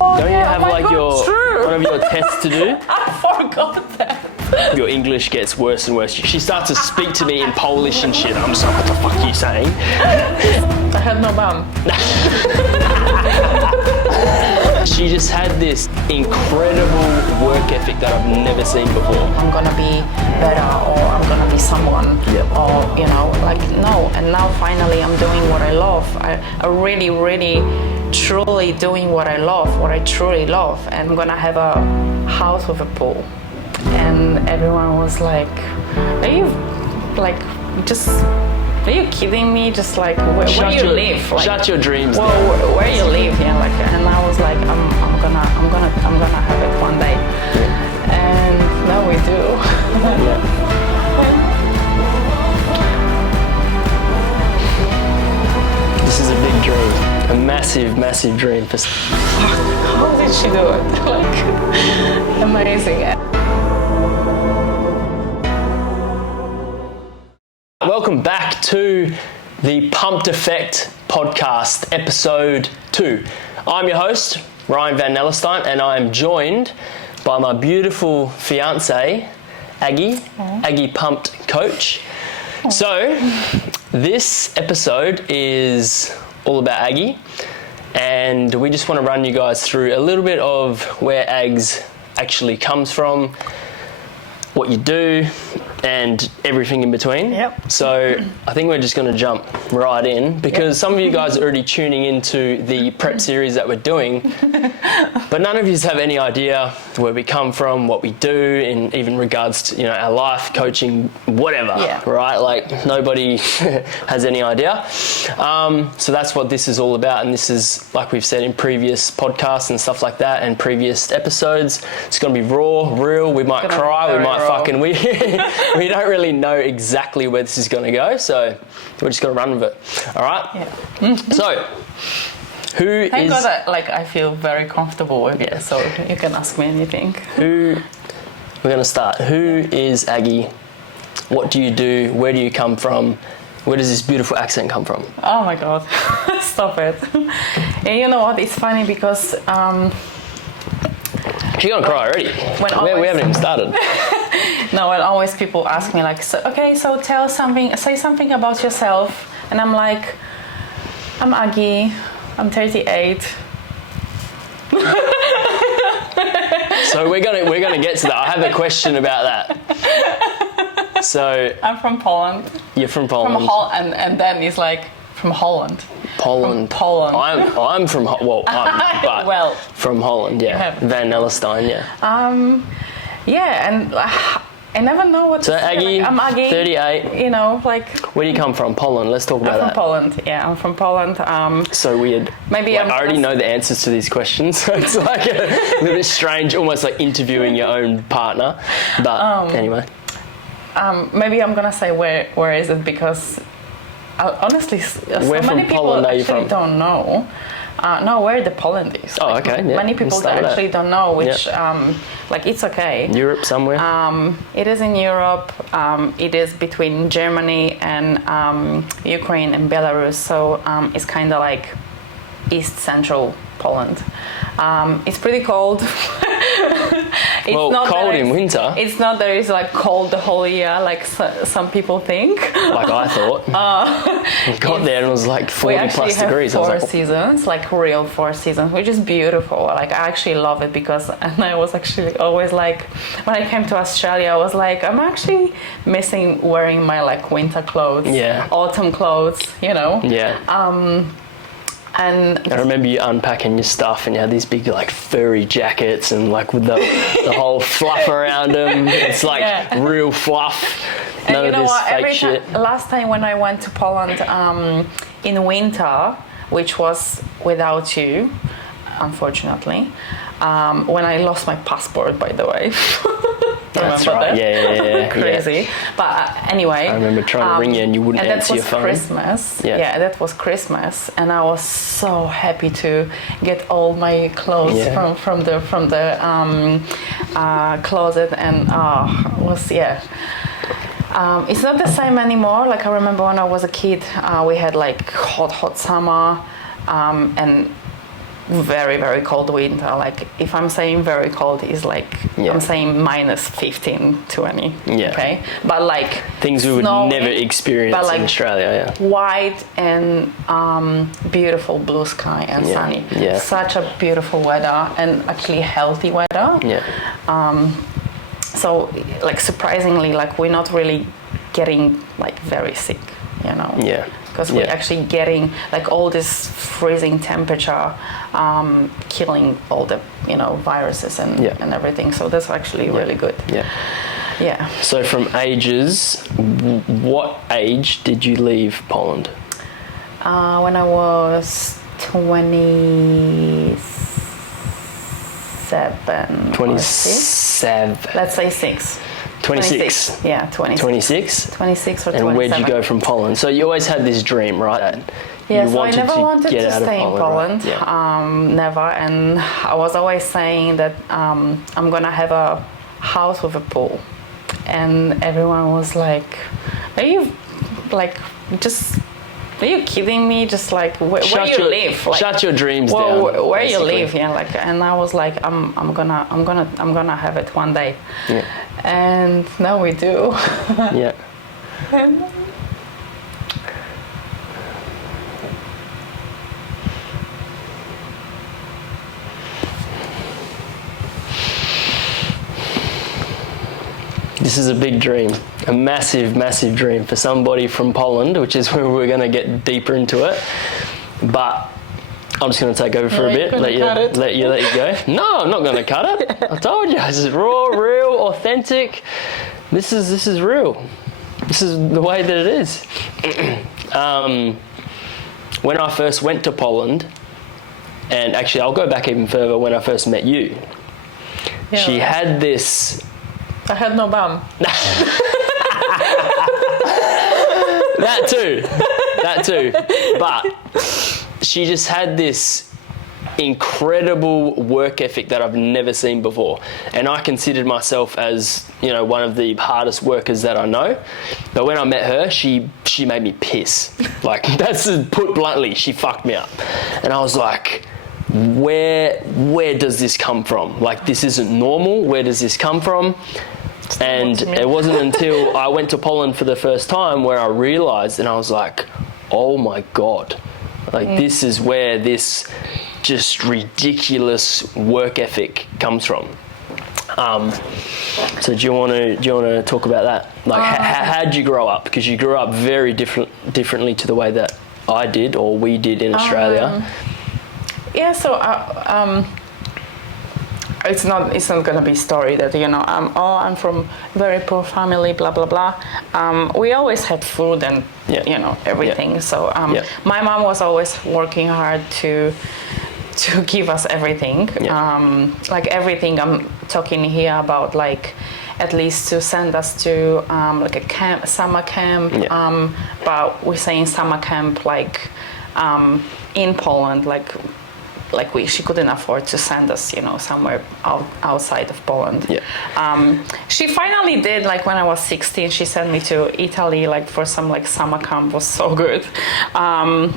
Don't you have like one of your tests to do? I forgot that. Your English gets worse and worse. She starts to speak to me in Polish and shit. I'm just like, what the fuck are you saying? I had no bum. She just had this incredible work ethic that I've never seen before. I'm gonna be better, or I'm gonna be someone, or no. And now finally I'm doing what I love. I really, really, truly doing what I love, what I truly love. And I'm gonna have a house with a pool. And everyone was like, are you kidding me? Just like, where you live? Like, shut your dreams. Well, where you live? Yeah, like, and I was like, I'm gonna have it one day. And now we do. This is a big dream, a massive, massive dream for. How did she do it? Like, amazing. Welcome back to the Pumpt Effect podcast, episode 2. I'm your host, Ryan Van Nellestein, and I'm joined by my beautiful fiance, Aggie, Aggie Pumpt Coach. So, this episode is all about Aggie, and we just want to run you guys through a little bit of where Ags actually comes from, what you do, and everything in between. Yep. So I think we're just going to jump right in because some of you guys are already tuning into the prep series that we're doing, but none of you have any idea where we come from, what we do, in even regards to our life, coaching, whatever. Right? Like nobody has any idea. So that's what this is all about, and this is, like we've said in previous podcasts and stuff like that, and previous episodes. It's going to be raw, real. We might cry. We might we don't really know exactly where this is going to go, so we're just going to run with it. All right? Yeah. So, Thank God I feel very comfortable with it, so you can ask me anything. We're going to start. Who is Aggie? What do you do? Where do you come from? Where does this beautiful accent come from? Oh my God. Stop it. And you know what? It's funny because... She's going to cry already. We haven't even started. No, when always people ask me like, so say something about yourself. And I'm like, I'm Aggie, I'm 38. So we're gonna get to that. I have a question about that. So I'm from Poland. You're from Poland. From Holland, and then it's like from Holland. Poland. From Poland. I'm from from Holland. Yeah. Van Nellestein. Yeah. And I never know what to say. Aggie, like, I'm Aggie, 38. Where do you come from? Poland. Let's talk about that. I'm from Poland. Yeah, I'm from Poland. So weird. Maybe I already know the answers to these questions, so it's like a little bit strange, almost like interviewing your own partner. But anyway. Maybe I'm gonna say where is it, because honestly, where many people actually don't know. Where the Poland is. Oh, okay. Yeah. Many people actually don't know, which, it's okay. Europe somewhere? It is in Europe. It is between Germany and Ukraine and Belarus. So it's kind of like East Central Poland. It's pretty cold. It's not cold in winter. It's not that it's like cold the whole year like some people think. Like I thought. We got there and it was like 40 plus degrees. We actually have 4 seasons, like real 4 seasons, which is beautiful. Like I actually love it and I was actually always like, when I came to Australia, I was like, I'm actually missing wearing my like winter clothes, autumn clothes, Yeah. And I remember you unpacking your stuff and you had these big like furry jackets and like with the whole fluff around them. It's like real fluff. None of this fake shit. Last time when I went to Poland in winter, which was without you, unfortunately, when I lost my passport, by the way. That's right. Yeah. Crazy. Yeah. But anyway. I remember trying to ring you and you wouldn't answer your phone. Christmas. Yeah, that was Christmas, and I was so happy to get all my clothes from the closet, and it's not the same anymore. Like I remember when I was a kid, we had like hot summer, and very, very cold winter. Like if I'm saying very cold, is like I'm saying minus 15, 20. Yeah. Okay. But like things we would never experience in Australia. Yeah. White and beautiful blue sky and sunny. Yeah. Such a beautiful weather and actually healthy weather. Yeah. So like surprisingly, like we're not really getting like very sick, you know. Yeah. Because we're actually getting like all this freezing temperature, killing all the viruses and everything. So that's actually really good. Yeah. Yeah. So from ages, what age did you leave Poland? When I was 27. 27. Let's say 6. 26. Yeah, 26. 26? 26 or 27. And where'd you go from Poland? So you always had this dream, right? That yeah, so I never wanted to stay in Poland. Right? Yeah. Never. And I was always saying that I'm going to have a house with a pool. And everyone was like, are you kidding me? Just like where you live? Like, shut your dreams down. Where you live? Yeah, like, and I was like, I'm gonna have it one day. Yeah. And now we do. Yeah. This is a big dream, a massive, massive dream for somebody from Poland, which is where we're going to get deeper into it. But I'm just going to take over for a bit, let you go. No, I'm not going to cut it. I told you, this is raw, real, authentic. This is real. This is the way that it is. When I first went to Poland, and actually I'll go back even further when I first met you. Yeah, she had this... I had no bum. That too. But she just had this incredible work ethic that I've never seen before. And I considered myself as, one of the hardest workers that I know. But when I met her, she made me piss. Like, that's put bluntly, she fucked me up. And I was like, where does this come from? Like, this isn't normal. Where does this come from? And it wasn't until I went to Poland for the first time where I realized, and I was like, oh my God, like this is where this just ridiculous work ethic comes from. So do you want to talk about that? Like, how did you grow up? Because you grew up very differently to the way that I did or we did in Australia. It's not gonna be story that I'm from very poor family, blah blah blah. We always had food and everything. Yeah. So my mom was always working hard to give us everything. Yeah. Like everything I'm talking here about, like at least to send us to like a camp, summer camp. Yeah. But we're saying summer camp like in Poland, she couldn't afford to send us, somewhere outside of Poland. Yeah. She finally did, like when I was 16, she sent me to Italy, like for some like summer camp. Was so good. But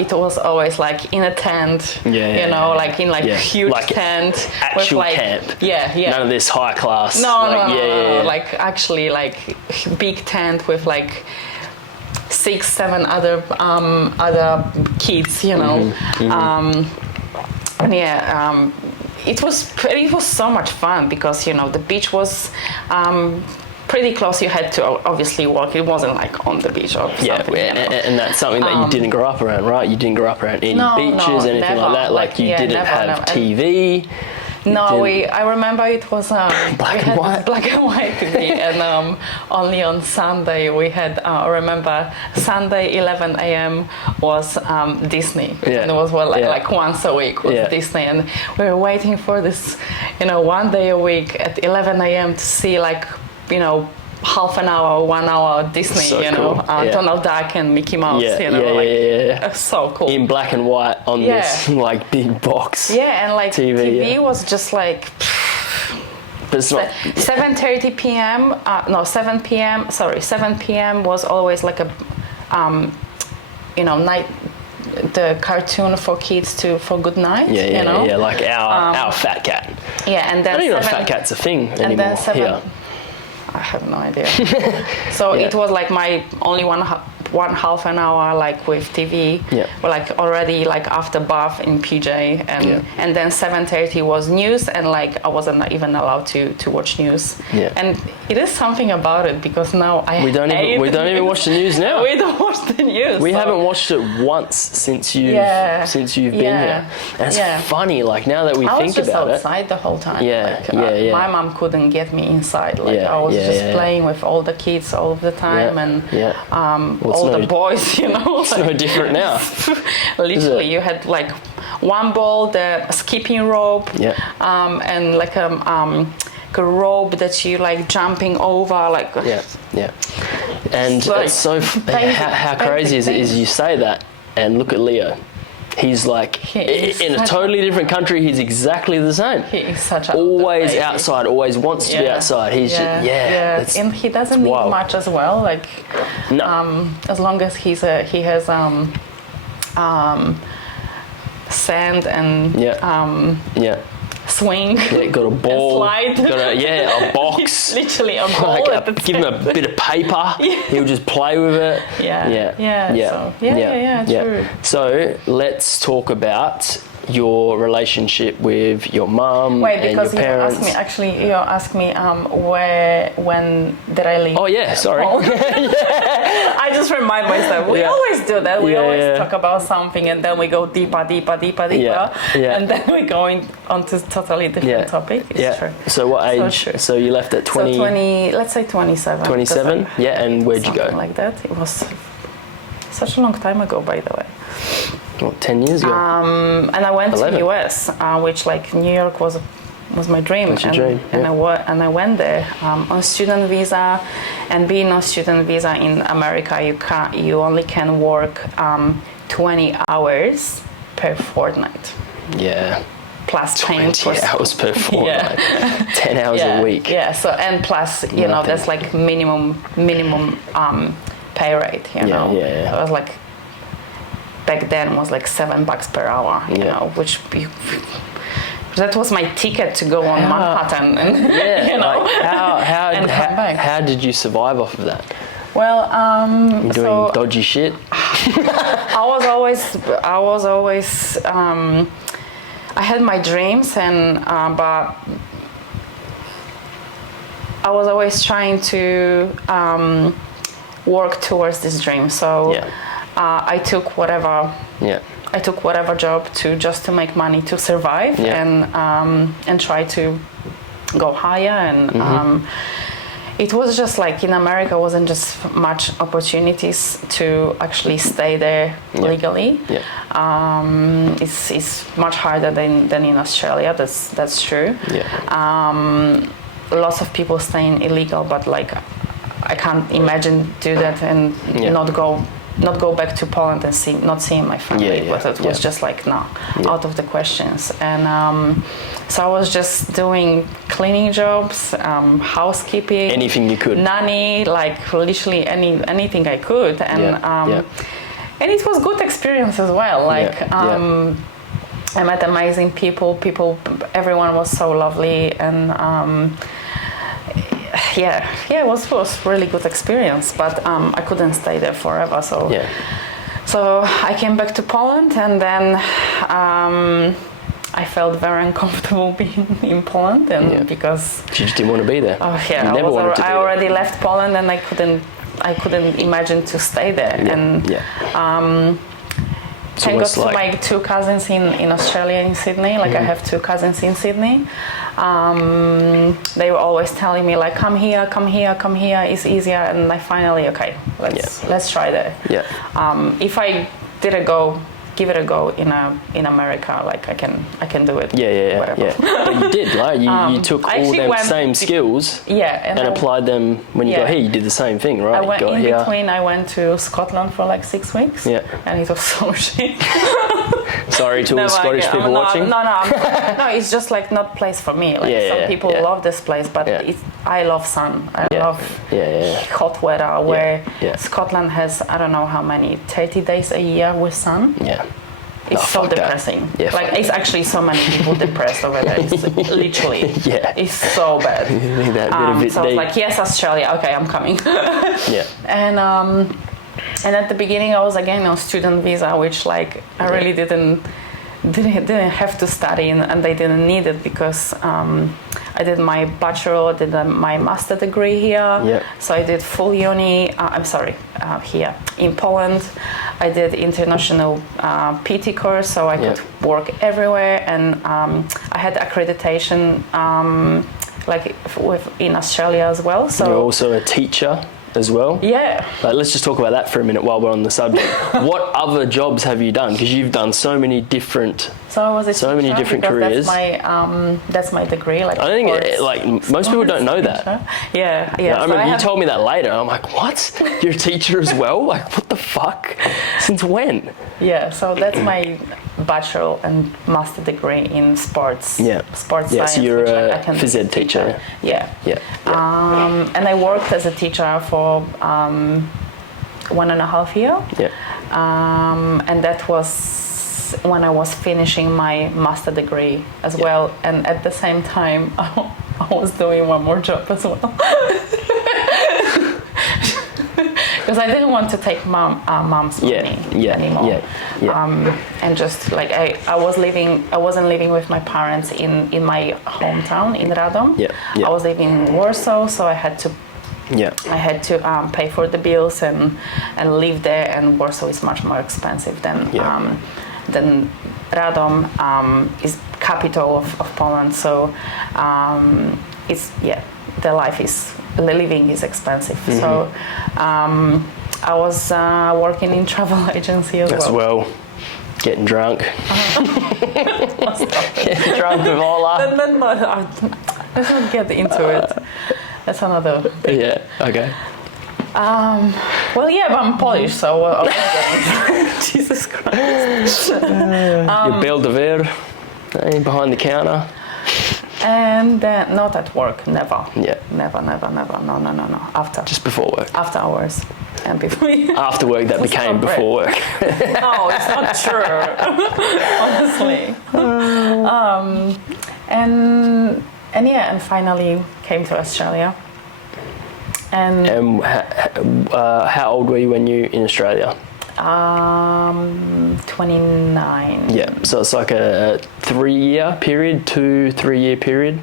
it was always like in a tent, like in like a huge tent. Actual with, like, camp. Yeah. None of this high class. No. Like actually like big tent with like 6-7 other kids, it was so much fun because the beach was pretty close. You had to obviously walk. It wasn't like on the beach or something. And that's something that you didn't grow up around, right? You didn't grow up around any beaches, anything never. like that. Like you didn't have TV. No, I remember it was black and white TV, and only on Sunday we had. I remember Sunday 11 a.m. was Disney, and it was like once a week was Disney, and we were waiting for this, one day a week at 11 a.m. to see like, half an hour, 1 hour Disney, so cool. Donald Duck and Mickey Mouse, so cool. In black and white on this like big box. Yeah, and like TV was just like. But it's not. 7:30 p.m. 7 p.m. Sorry, 7 p.m. was always like a, the cartoon for kids for good night. Like our Fat Cat. Yeah, and then I don't even know if Fat Cat's a thing anymore. And then here. I have no idea. So it was like my only one half an hour like with TV, but like already like after bath in PJ, and then 7:30 was news, and like I wasn't even allowed to watch news. Yeah. And it is something about it because now we don't even watch the news now. We don't watch the news. We haven't watched it once since you've been here. And it's funny, like now that we think about it. I was just outside the whole time. My mom couldn't get me inside. Like I was just playing with all the kids all of the time, and all the boys, you know. It's no different now. Literally, you had like one ball, the skipping rope, and like a rope that you like jumping over, like. And like, it's so how crazy is it is you say that, and look at Leo. He's like in a totally different country. He's exactly the same. He is such a always outside. Always wants to be outside. He's just and he doesn't need much as well. Like as long as he has sand and swing. Got a ball. Slide. Got a box. Literally a ball. Give him a bit of paper. He'll just play with it. True. So let's talk about your relationship with your mum and your parents. You asked me when did I leave? Oh yeah, sorry. I just remind myself. We always do that. We always talk about something and then we go deeper, and then we go on to totally different topic. It's true. So what age? So you left at 20? So 20. Let's say 27. 27. Yeah, and where'd you go? Something like that. It was such a long time ago, by the way. What, 10 years ago? And I went 11. To the US, which like New York was my dream. That's your dream. And I went there on student visa, and being on student visa in America, you only can work 20 hours per fortnight. Yeah. Plus 20 hours per fortnight. 10 hours a week. Yeah. So and plus that's like minimum pay rate. You know. It was like. Back then was like $7 per hour, you know, that was my ticket to go on Manhattan, and you know, like how did you survive off of that? Well, you doing dodgy shit? I was always I had my dreams, and but I was always trying to work towards this dream. So. I took whatever job just to make money to survive and try to go higher, and it was just like in America wasn't just much opportunities to actually stay there legally. It's much harder than in Australia. That's true. Lots of people staying illegal, but like I can't imagine do that and not go back to Poland and not seeing my family, but it was just like out of the questions. And so I was just doing cleaning jobs, housekeeping, anything you could, nanny, like literally anything I could, and it was good experience as well. Like I met amazing people. Everyone was so lovely, and it was really good experience, but I couldn't stay there forever, so I came back to Poland, and then I felt very uncomfortable being in Poland, and because you just didn't want to be there. I already left Poland, and I couldn't imagine to stay there, and thank God to my two cousins in Australia, in Sydney. Like I have two cousins in Sydney. They were always telling me like, come here, it's easier. And I finally, let's try that. If I give it a go in America, like I can do it. Whatever. But you did, right? You took all them same skills and applied them when you got here. You did the same thing, right? I went to Scotland for like 6 weeks, and it was so shit. Sorry to all the Scottish people watching. No, it's just like not place for me. Like some people love this place, but I love sun. I love hot weather. Where Scotland has, I don't know how many, 30 days a year with sun. Yeah. It's so depressing. Yeah, like it's actually so many people depressed over there. It's literally, it's so bad. So I was like, yes, Australia. Okay, I'm coming. And at the beginning, I was again on student visa, which like I really didn't have to study, and they didn't need it because I did my bachelor, did my master degree here. So I did full uni. Here in Poland. I did international PT course, so I could work everywhere, and I had accreditation in Australia as well. So you're also a teacher as well? Yeah. Let's just talk about that for a minute while we're on the subject. What other jobs have you done? Because you've done so many different careers. That's my degree. Like I think most people don't know that. Yeah. I mean, you told me that later. I'm like, what? You're a teacher as well? Like, what the fuck? Since when? Yeah. So that's my bachelor and master degree in sports. Yeah. Sports science. So you're a phys ed teacher. Yeah. And I worked as a teacher for 1.5 years. Yeah. And that was when I was finishing my master degree as well, and at the same time I was doing one more job as well because I didn't want to take mom's money anymore. And just like I wasn't living with my parents in my hometown in Radom. I was living in Warsaw, so I had to pay for the bills and live there, and Warsaw is much more expensive than Radom is capital of Poland. So the living is expensive. So I was working in travel agency as well. Getting drunk. Getting drunk with Ola. Let's not get into it. That's another thing. Yeah, okay. But I'm Polish, so Jesus Christ. Your bill de ver behind the counter. And not at work, never. Yeah. Never. No. After. Just before work. After hours. And before. After work, that became before work. No, it's not true. Honestly. And finally came to Australia. And how old were you when you in Australia? 29. Yeah, so it's like a 3-year period, 2-3 year period.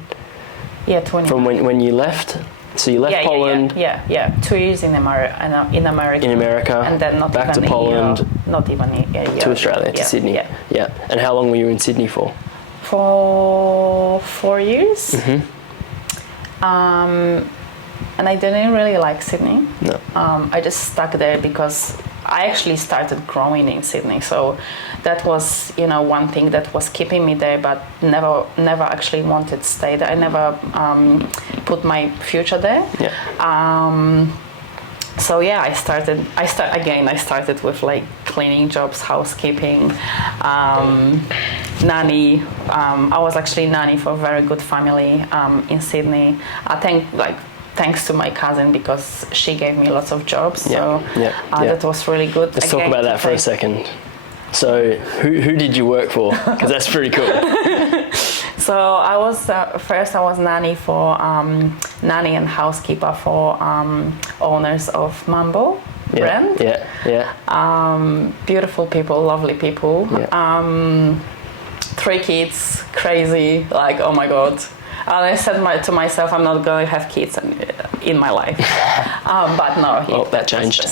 Yeah, 29. From when you left. So you left Poland. Yeah. 2 years in America. And then not back even to Poland. Not even a year. To Australia, to Sydney. Yeah. And how long were you in Sydney for? For 4 years. And I didn't really like Sydney. No. I just stuck there because I actually started growing in Sydney. So that was, one thing that was keeping me there, but never actually wanted to stay there. I never put my future there. Yeah. I started with like cleaning jobs, housekeeping, nanny. I was actually nanny for a very good family in Sydney. Thanks to my cousin, because she gave me lots of jobs. That was really good. Let's talk about that for a second. So who did you work for? Because that's pretty cool. So I was first I was nanny nanny and housekeeper for owners of Mambo brand. Beautiful people, lovely people. 3 kids, crazy, like, oh my God. And I said to myself, I'm not going to have kids in my life. But no. That changed.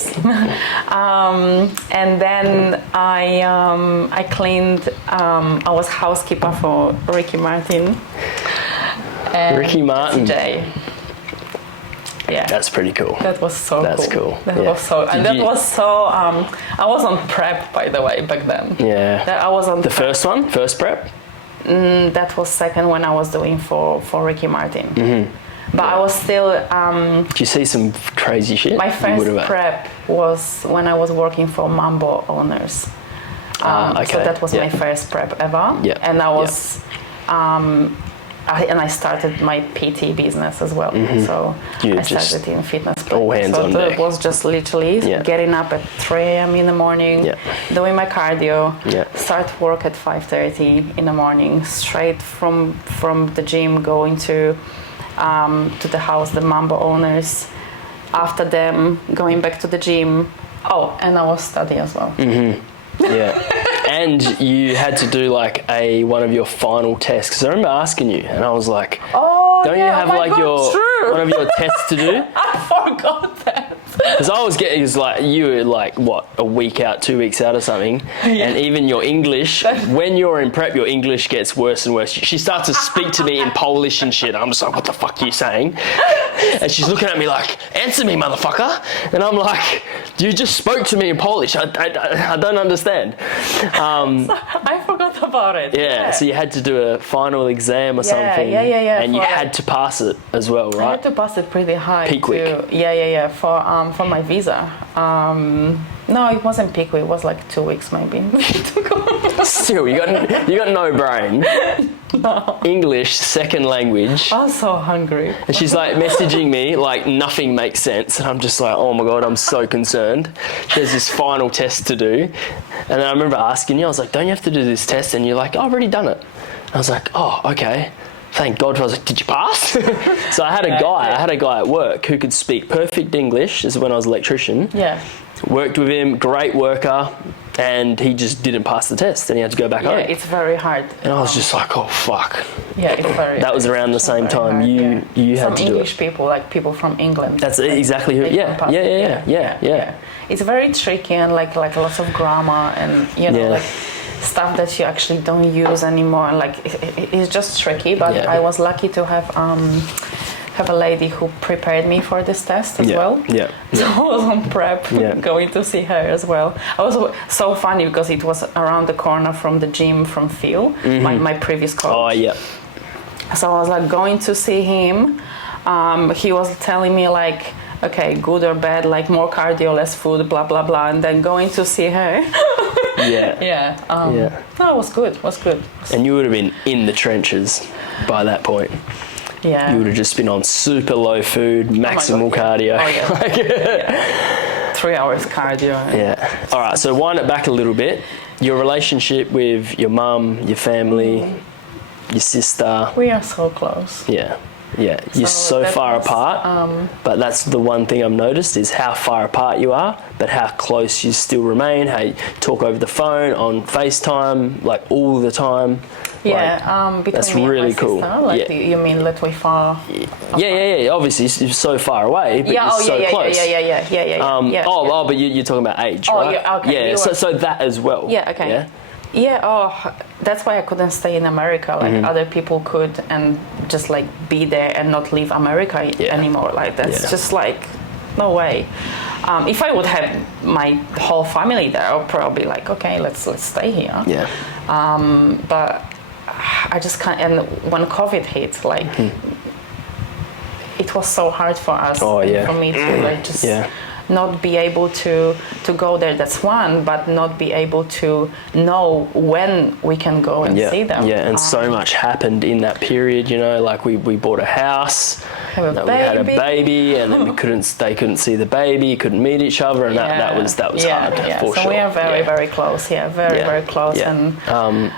And then I cleaned, I was housekeeper for Ricky Martin. Ricky Martin. Jay. Yeah. That's pretty cool. That was so cool. That was so, I was on prep, by the way, back then. Yeah. I was on the first one? First prep? That was second when I was doing for Ricky Martin. But I was still... Did you see some crazy shit? My first prep was when I was working for Mambo owners. So that was my first prep ever. Yeah. And I was, and I started my PT business as well. So I started in fitness. All hands on deck. It was just literally getting up at 3 a.m. in the morning, doing my cardio, start work at 5:30 in the morning, straight from the gym, going to the house, the Mambo owners. After them, going back to the gym. Oh, and I was studying as well. Yeah. And you had to do like one of your final tests, because I remember asking you and I was like, don't you have like one of your tests to do? I forgot that. Because I was getting, you were like, what, a week out, 2 weeks out or something. And even your English, when you're in prep, your English gets worse and worse. She starts to speak to me in Polish and shit. I'm just like, what the fuck are you saying? And she's looking at me like, answer me, motherfucker. And I'm like, you just spoke to me in Polish. I don't understand. I forgot about it. Yeah, so you had to do a final exam or something. Yeah. And you had to pass it as well, right? I had to pass it pretty high. Pickwick. For my visa. No, it wasn't Pickwick. It was like 2 weeks maybe. Still, you got no brain. No. English, second language. I was so hungry. And she's like messaging me like nothing makes sense. And I'm just like, oh my God, I'm so concerned. There's this final test to do. And then I remember asking you, I was like, don't you have to do this test? And you're like, oh, I've already done it. I was like, oh, okay. Thank God. I was like, did you pass? So I had a guy at work who could speak perfect English. This is when I was an electrician. Yeah. Worked with him, great worker, and he just didn't pass the test and he had to go back home. Yeah, it's very hard. And I was just like, oh, fuck. Yeah, it's very That was around the same time hard, you had to do it. Some English people, like people from England. That's exactly who, yeah. It's very tricky and like lots of grammar and, like stuff that you actually don't use anymore. Like it's just tricky, but I was lucky to have a lady who prepared me for this test as well. Yeah. So I was on prep, going to see her as well. I was so funny because it was around the corner from the gym from Phil, my previous coach. Oh, yeah. So I was like going to see him. He was telling me like, okay, good or bad, like more cardio, less food, blah, blah, blah. And then going to see her. No, it was good. And you would have been in the trenches by that point. Yeah. You would have just been on super low food, maximal cardio. Oh, yeah. 3 hours cardio. Yeah. All right, so wind it back a little bit. Your relationship with your mum, your family, your sister. We are so close. Yeah. Yeah, you're so far apart, but that's the one thing I've noticed is how far apart you are, but how close you still remain, how you talk over the phone, on FaceTime, like all the time. Yeah, between that's me and really my cool. Sister, like you mean that we far? Yeah. Obviously, it's so far away, but you're so close. Yeah. But you're talking about age, right? Yeah, okay. Yeah, so that as well. Yeah, okay. Yeah, that's why I couldn't stay in America. Like other people could, and just like be there and not leave America anymore. Like that's just like no way. If I would have my whole family there, I would probably be like, okay, let's stay here. Yeah. But I just can't. And when COVID hit, like it was so hard for us. For me to like just not be able to go there. That's one, but not be able to know when we can go and see them. Yeah, and so much happened in that period. Like we bought a house, we had a baby, and then they couldn't see the baby, couldn't meet each other, and that was hard for sure. So we are very close. Yeah, very close. Yeah. And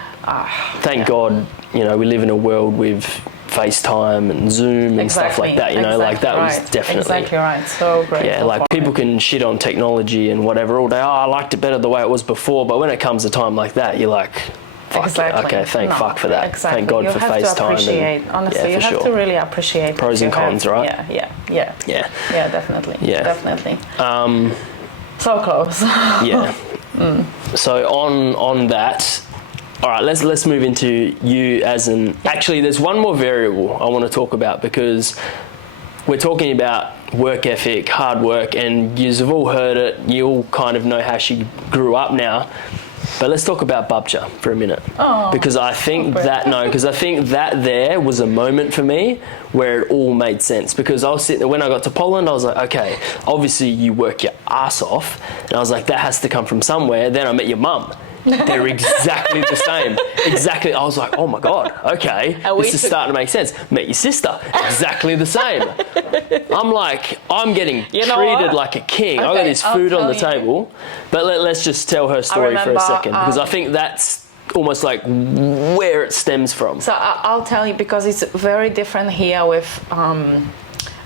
thank God, we live in a world with FaceTime and Zoom and stuff like that, like that was definitely... Exactly right, so great. Yeah, like people can shit on technology and whatever all day, I liked it better the way it was before, but when it comes to time like that, you're like, fuck it, okay, thank fuck for that. Exactly. Thank God you for have FaceTime. To appreciate, honestly, you have to really appreciate pros and cons, right? Yeah, definitely. Yeah. Definitely. So close. Yeah. So on that... All right, let's move into you as an... Actually, there's one more variable I want to talk about because we're talking about work ethic, hard work, and you've all heard it. You all kind of know how she grew up now. But let's talk about Babcha for a minute. Because I think that there was a moment for me where it all made sense. Because I was sitting there, when I got to Poland, I was like, okay, obviously you work your ass off. And I was like, that has to come from somewhere. Then I met your mum. They're exactly the same. Exactly. I was like, oh my God, okay, this is starting to make sense. Met your sister, exactly the same. I'm like, I'm getting treated like a king. Okay, I got this food on the table. But let's just tell her story for a second, because I think that's almost like where it stems from. So I'll tell you, because it's very different here with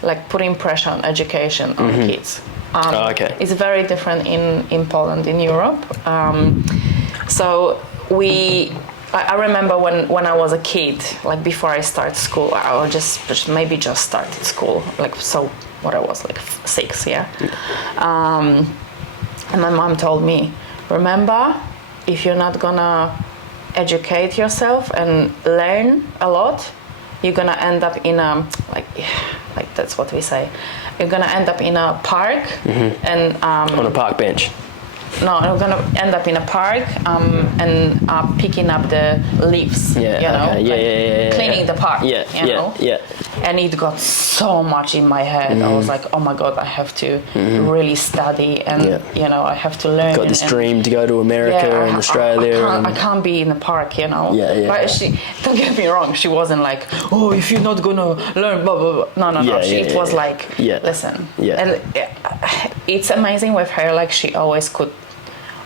like putting pressure on education on kids. Okay. It's very different in Poland, in Europe. So I remember when I was a kid, like before I started school, I just started school, like, so what I was like 6, yeah. And my mom told me, remember, if you're not gonna educate yourself and learn a lot, you're gonna end up in a like that's what we say. You're gonna end up in a park and on a park bench. No, I'm gonna end up in a park and picking up the leaves. Cleaning the park. Yeah. And it got so much in my head. I was like, oh my God, I have to really study, and I have to learn. Got this dream to go to America and Australia. I can't be in the park, Yeah. But she, don't get me wrong, she wasn't like, oh, if you're not gonna learn, blah blah blah. No. It was like, listen. Yeah. And it's amazing with her. Like, she always could,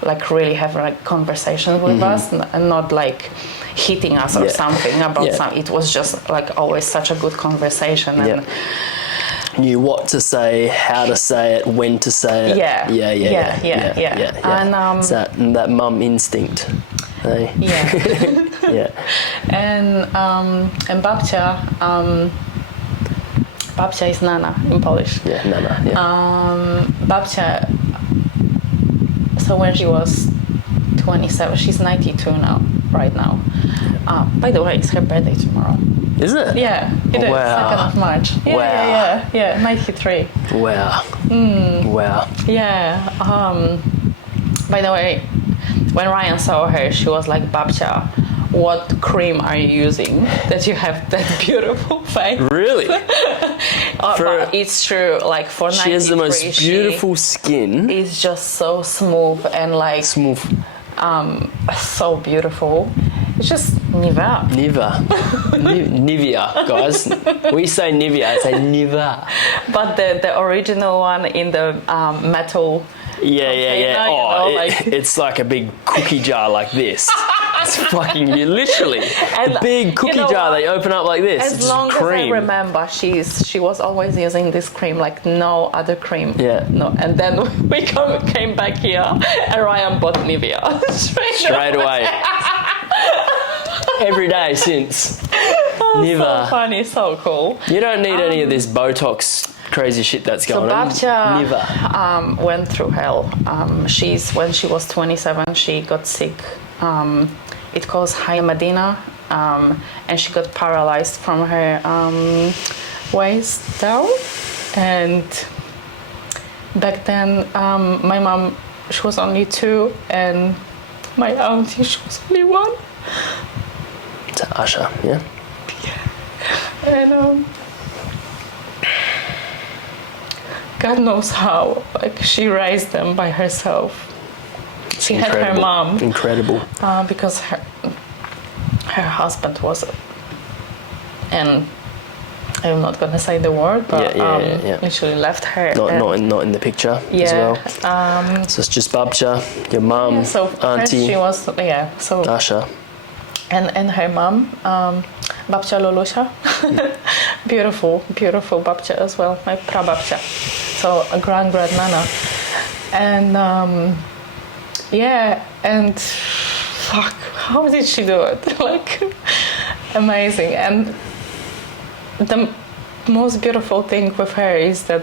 like, really have like conversations with us, and not like hitting us or something about something. It was just like always such a good conversation, and knew what to say, how to say it, when to say it. Yeah. And that mum instinct. Hey? Yeah. And babcia. Babcia is nana in Polish. Yeah, nana. Yeah. Babcia. So when she was 27, she's 92 now, right now. By the way, it's her birthday tomorrow. Is it? Yeah, it is. 2nd of March. Yeah, 93. Wow. Wow. Yeah. By the way, when Ryan saw her, she was like, Babcia, what cream are you using that you have that beautiful face? Really? But it's true, like, for 93, she has the most beautiful skin. It's just so smooth and like so beautiful. It's just Nivea. Nivea, guys. We say Nivea, I say Nivea. But the original one in the metal. Yeah. Oh, it's like a big cookie jar like this. It's fucking you, literally. The big cookie jar they open up like this. As long as I remember, she was always using this cream, like no other cream. Yeah. No, and then we came back here, and Ryan bought Nivea straight away. Every day since. Never. So funny, so cool. You don't need any of this Botox crazy shit that's going on. So Babcia went through hell. When she was 27, she got sick. It caused hypoedema, and she got paralyzed from her waist down. And back then, my mom, she was only 2, and my auntie, she was only 1. It's Asha, yeah? And God knows how, like, she raised them by herself. She had her mom. Incredible. Because her husband was, and I'm not gonna say the word, but literally left her. Not in the picture as well. So it's just Babcia, your mum, auntie. She was Asha. And her mom, Babcia Lulusia. beautiful Babcia as well, my prababcia. So a grand nana. And and fuck, how did she do it? Like, amazing. And the most beautiful thing with her is that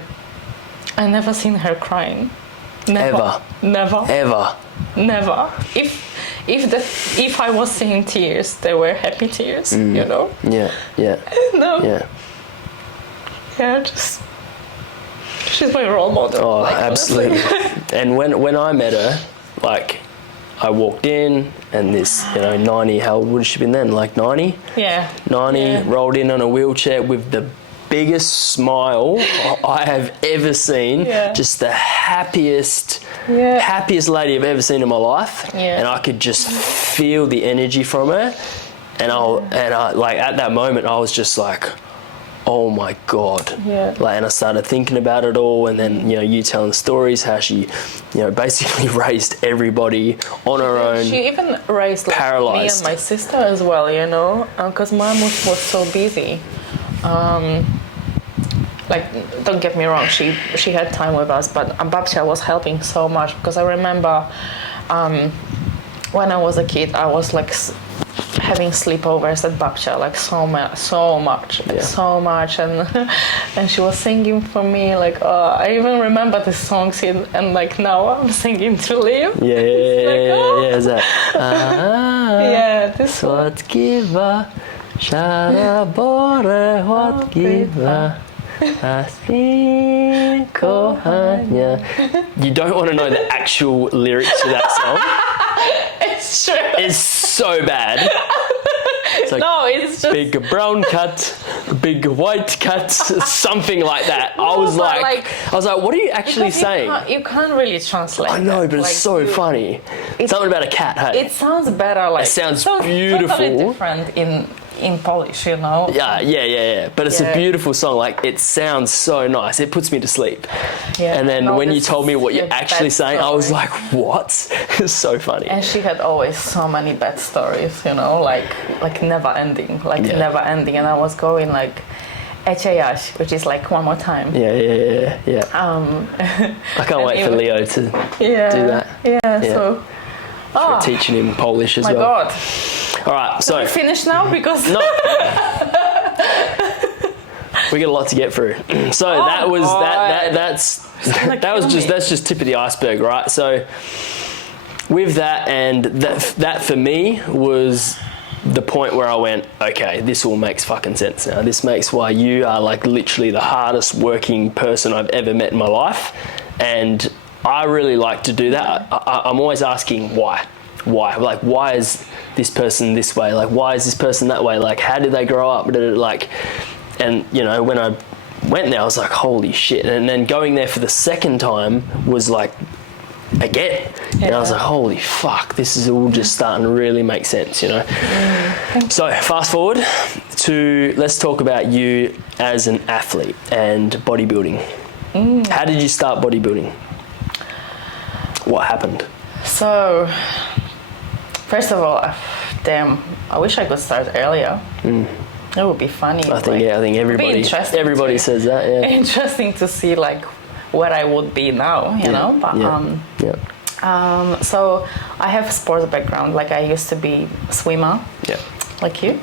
I never seen her crying. Never. If I was seeing tears, they were happy tears, you know? Yeah. She's my role model. Oh, like, absolutely. And when I met her, like, I walked in, and this, 90, how old would she been then? Like 90? Yeah. 90, rolled in on a wheelchair with the biggest smile I have ever seen. Yeah. Just the happiest, happiest lady I've ever seen in my life, Yeah. and I could just feel the energy from her, and I like at that moment I was just like, oh my God. Yeah. Like, and I started thinking about it all, and then, you know, you telling stories how she, you know, basically raised everybody on her own. She even raised like, me Paralysed. and my sister as well, you know, because mom was so busy. Like, don't get me wrong, she had time with us, but Babcia was helping so much, because I remember when I was a kid, I was like having sleepovers at Babcia, like so much, and she was singing for me, like, I even remember the songs, and like now I'm singing to live. Yeah, is that? Yeah, this one. What give a Sharabore, what give a kochania. You don't want to know the actual lyrics to that song. It's true. It's so bad. It's like, No, it's just big brown cat, big white cat, something like that. I was like, what are you actually because saying? You can't really translate. I know, that. but it's Like, so funny. Something about a cat, hey? It sounds better. Like It sounds totally beautiful. different in Polish, you know. Yeah. But it's a Yeah. beautiful song. Like, it sounds so nice. It puts me to sleep. Yeah. And then No, when you this told me what is you're a actually bad saying, I was story. like, what? It's so funny. And she had always so many bad stories, you know, like never ending, never ending. And I was going like, Echeyash, which is like one more time. Yeah. I can't wait for Leo to do that. Yeah. So. We're teaching him Polish as My well. God. All right, so We finish now because. no. We got a lot to get through. So that was God. that's just tip of the iceberg, right? So with that, and that for me was the point where I went, okay, this all makes fucking sense now. This makes why you are like literally the hardest working person I've ever met in my life, and I really like to do that. I'm always asking why. Like, why is this person this way? Like, why is this person that way? Like, how did they grow up? Like, and you know, when I went there, I was like, holy shit. And then going there for the second time was like, again. Yeah. And I was like, holy fuck, this is all just starting to really make sense, you know? So fast forward to, let's talk about you as an athlete and bodybuilding. How did you start bodybuilding? What happened? So, first of all, damn, I wish I could start earlier. It would be funny. I think everybody says that. Yeah. Interesting to see like what I would be now, you know. But so I have sports background. Like I used to be a swimmer. Yeah. Like you.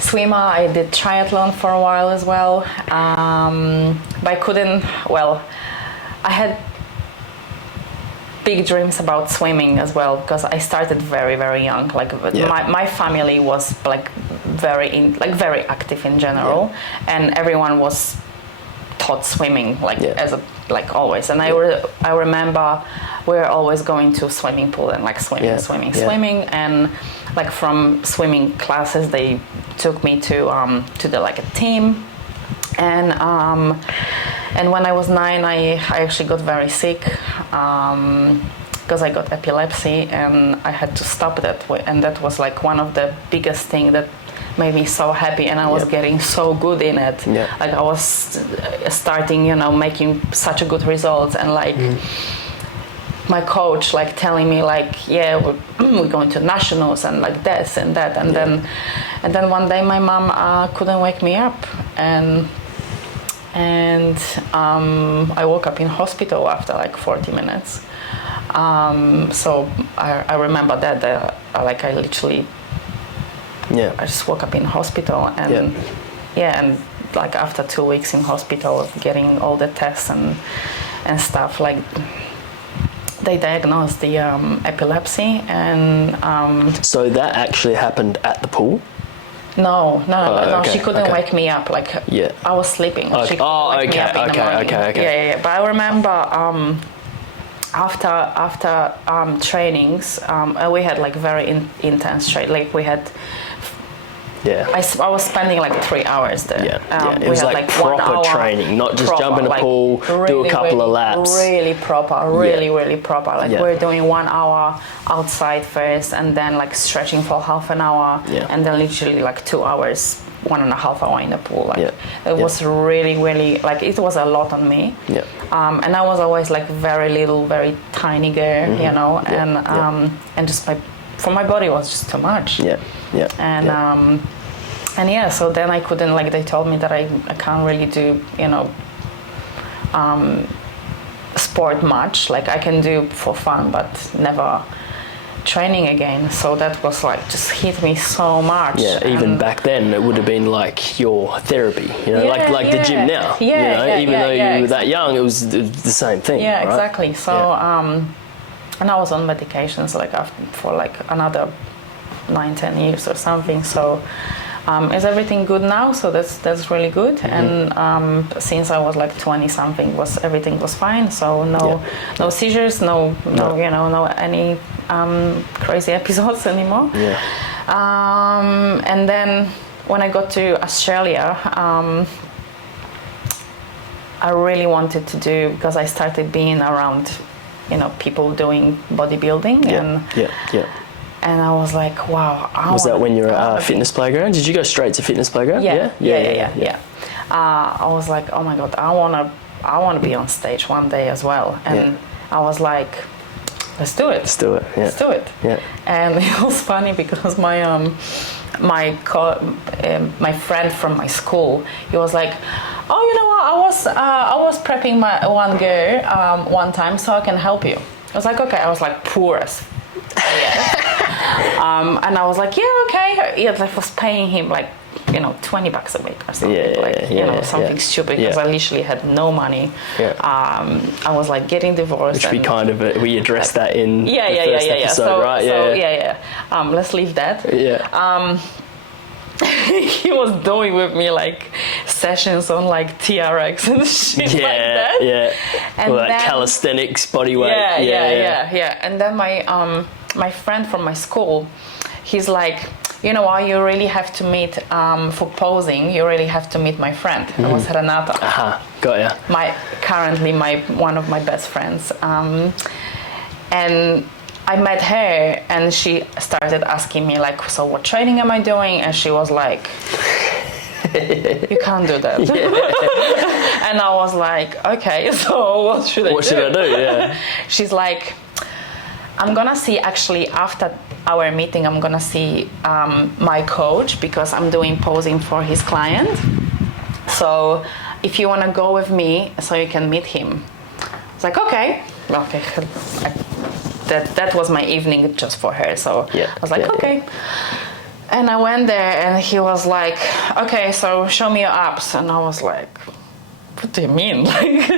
Swimmer, I did triathlon for a while as well, but I couldn't, I had big dreams about swimming as well, because I started very, very young. Like my family was like very active in general, and everyone was taught swimming as a always. And I remember we were always going to swimming pool and like swimming, and like from swimming classes they took me to the like a team, and when I was 9 I actually got very sick because I got epilepsy, and I had to stop that, and that was like one of the biggest thing that made me so happy, and I was getting so good in it. Like I was starting, you know, making such a good results, and like my coach like telling me like, we're going to nationals and like this and that, and then one day my mom couldn't wake me up, and I woke up in hospital after like 40 minutes. So I remember that like I literally I just woke up in hospital, and and like after 2 weeks in hospital getting all the tests and stuff, like they diagnosed the epilepsy, and so that actually happened at the pool? No, okay, she couldn't wake me up. Like I was sleeping. She couldn't wake me up in the morning. Okay. But I remember after trainings, we had like very intense training. Like we had Yeah. I was spending like 3 hours there. Yeah. It was like proper training, not just jump in a pool, do a couple of laps. Really proper, really proper. Like Yeah. we're doing 1 hour outside first, and then like stretching for half an hour, and then literally like 2 hours, 1.5 hours in the pool. Like it was really like it was a lot on me. Yeah. And I was always like very little, very tiny girl, you know, and just for my body it was just too much. And so then I couldn't, like they told me that I can't really do, you know, sport much. Like I can do for fun, but never training again. So that was like just hit me so much. Yeah, even back then it would have been like your therapy, you know, like the gym now. Even though you were that young, it was the same thing. Yeah, right? exactly. So and I was on medications like for like another 9-10 years or something. So is everything good now? So that's really good. And since I was like 20 something, everything was fine. So no seizures, no you know, no any crazy episodes anymore. And then when I got to Australia, I really wanted to do, because I started being around, you know, people doing bodybuilding and I was like, wow. Was that when you were at Fitness Playground? Did you go straight to Fitness Playground? Yeah. I was like, oh my God, I want to be on stage one day as well. And I was like, let's do it. Let's do it. Yeah. And it was funny because my friend from my school, he was like, oh, you know what? I was prepping my one girl one time, so I can help you. I was like, okay. I was like poor as and I was like, yeah, okay. Yeah, I was paying him like, you know, $20 a week or something, something stupid, because I literally had no money. I was like getting divorced. Which we addressed that in the first episode, so, right? Let's leave that. He was doing with me like sessions on like TRX and shit like that. And well, like calisthenics, body weight. And then my friend from my school, he's like, you know what, you really have to meet, for posing, you really have to meet my friend. That was Renata. Got ya. Currently one of my best friends. And I met her and she started asking me like, so what training am I doing? And she was like, you can't do that. And I was like, okay, so what should I do? Yeah. She's like, I'm gonna see, actually after our meeting, I'm gonna see my coach, because I'm doing posing for his client. So if you wanna go with me so you can meet him. It's like, okay. That was my evening just for her. So I was like, okay. And I went there and he was like, okay, so show me your abs. And I was like, what do you mean? Like,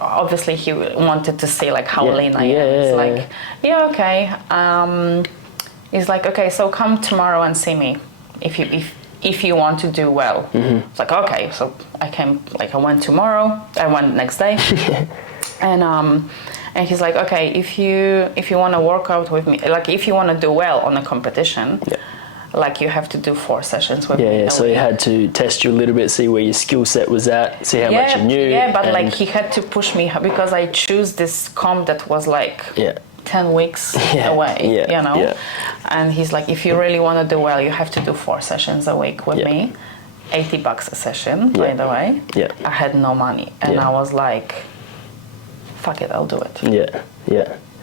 obviously he wanted to see like how lean I am. It's like, okay. He's like, okay, so come tomorrow and see me if you want to do well. It's like, okay. So I came, like I went tomorrow. I went next day. And he's like, okay, if you want to work out with me, like if you want to do well on a competition, like you have to do 4 sessions with me. So he had to test you a little bit, see where your skill set was at, see how much you knew. Yeah, but like he had to push me, because I choose this comp that was like 10 weeks away, you know? And he's like, if you really want to do well, you have to do 4 sessions a week with me. $80 a session, by the way. I had no money. And I was like, fuck it, I'll do it.